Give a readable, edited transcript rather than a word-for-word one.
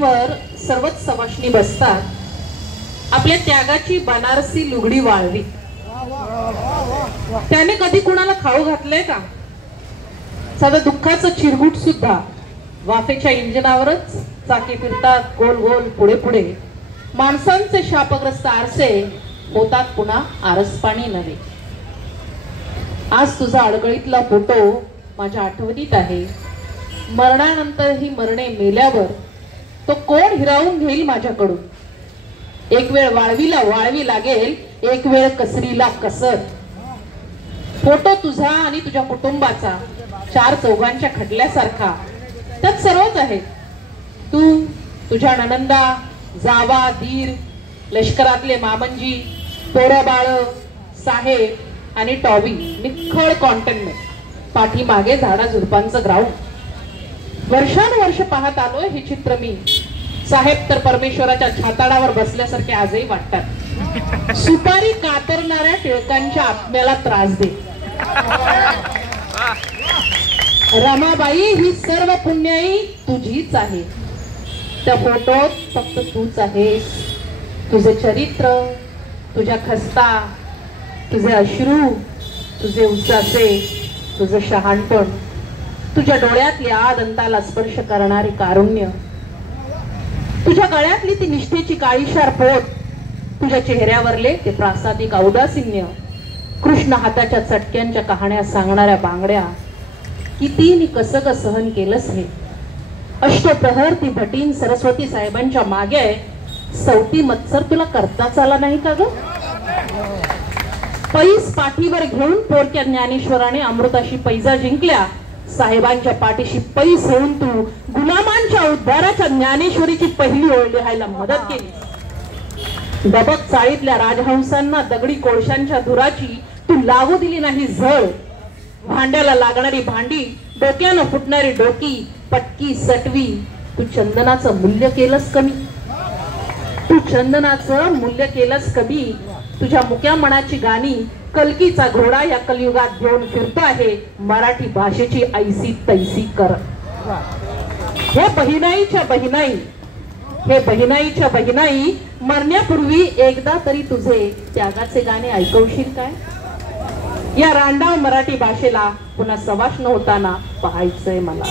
वर सर्वच सवाष्णी बसतात, आपल्या त्यागाची बनारसी लुगडी वाळवी. त्याने कधी कुणाला खाऊ घातलंय का? साधं दुःखाचं चिरगुट सुद्धा वाफेच्या इंजिनावरच चाके फिरतात गोल गोल पुढे पुढे. माणसांचे शापग्रस्त आरसे होतात पुन्हा आरसपाणी नव्हे. आज तुझा अडगळीतला फोटो माझ्या आठवणीत आहे. मरणानंतर ही मरणे मेल्यावर तो कोण हिरावून घेईल माझ्याकडून? एक वेळ वाळवीला वाळवी लागेल, एक वेळ कसरीला कसर. फोटो तुझा आणि तुझ्या कुटुंबाचा चार चौघांच्या खटल्यासारखा. त्यात सर्वच आहे. तू, तुझ्या नणंदा, जावा, दीर, लष्करातले मामंजी, पोरं बाळ, साहेब आणि टॉबी. निखळ कॉन्टेनमेंट. पाठीमागे झाडा झुडपांचं ग्राउंड. वर्षानुवर्ष पाहत आलोय हे चित्र मी. साहेब तर परमेश्वराच्या छाताडावर बसल्यासारखे आजही वाटतात. सुपारी कातरणाऱ्या टिळकांच्या आत्म्याला त्रास दे. रमाबाई ही सर्व पुण्याई तुझीच आहे. त्या फोटोत फक्त तूच आहेस. तुझे चरित्र, तुझ्या खस्ता, तुझे अश्रू, तुझे उसासे, तुझं शहाणपण, तुझ्या डोळ्यातली आदंताला स्पर्श करणारे कारुण्य, तुझ्या गळ्यातली ती निष्ठेची काळीशार पोत, तुझ्या चेहऱ्यावरले ते प्रासादिक औदासिन्य, कृष्ण हाताच्या चटक्यांच्या कहाण्या सांगणाऱ्या बांगड्या. किती नि कसं ग सहन केलंस हे? अष्टप्रहर ती भटीन सरस्वती साहेबांच्या मागे सवती मत्सर तुला करताच आला नाही का ग? पैस पाठीवर घेऊन पोरक्या ज्ञानेश्वराने अमृताशी पैजा जिंकल्या. साहेबांच्या पाठीशी पैस होऊन तू गुलामांच्या उद्धाराच्या ज्ञानेश्वरीची पहिली ओळ लिहायला मदत केली. दबक चाळीतल्या राजहंसांना दगडी कोळशांच्या धुराची तू लागू दिली नाही झळ. भांड्याला लागणारी भांडी, डोक्यानं फुटणारी डोकी, पटकी सटवी. तू चंदनाचं मूल्य केलंस कमी. तू चंदनाचं मूल्य केलंस कमी. तुझ्या मुक्या मनाची गाणी कलकीचा घोडा या कलियुगात घेऊन फिरतो आहे मराठी भाषेची ऐसी तैसी कर. हे बहिणाईच्या बहिणाई, हे बहिणाईच्या बहिणाई, मरण्यापूर्वी एकदा तरी तुझे त्यागाचे गाणे ऐकवशील काय? या रांडाव मराठी भाषेला पुन्हा सवाष्ण होताना पाहायचंय मला.